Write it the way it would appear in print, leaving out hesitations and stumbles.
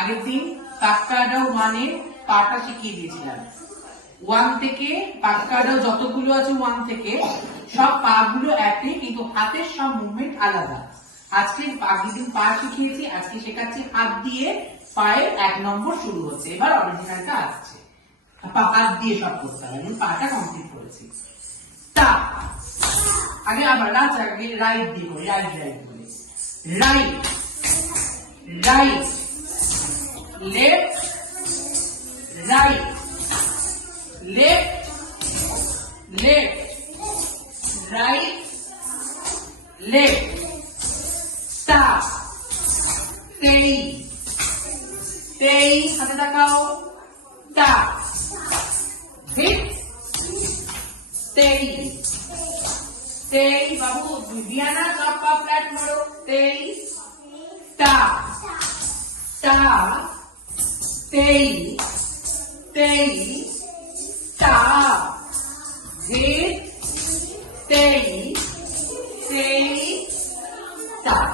আগের দিন পাক্কাডাও মানে পাটা শিখিয়ে দিয়েছিলাম। 1 থেকে পাক্কাডাও যতগুলো আছে 1 থেকে সব পা গুলো একই, কিন্তু হাতের সব মুভমেন্ট আলাদা। আজকে আগের দিন পা শিখিয়েছি, আজকে শেখাচ্ছি হাত দিয়ে। পায়ের 1 নম্বর শুরু হচ্ছে, এবার অরিজিনালটা আসছে। হাত দিয়ে সব করতে হবে, আমি পাটা কমপ্লিট করেছি। তা আগে আবার আগে রাইট দিয়ে করি, রাইট করি। Right right left right left left right left stop তেই হাতে তাকাও। স্টপ হিট তেই বাবু দিয়ানা সব পা ফ্ল্যাট মারো। তেই স্টপ স্টপ তেই স্টপ হিট তেই স্টপ।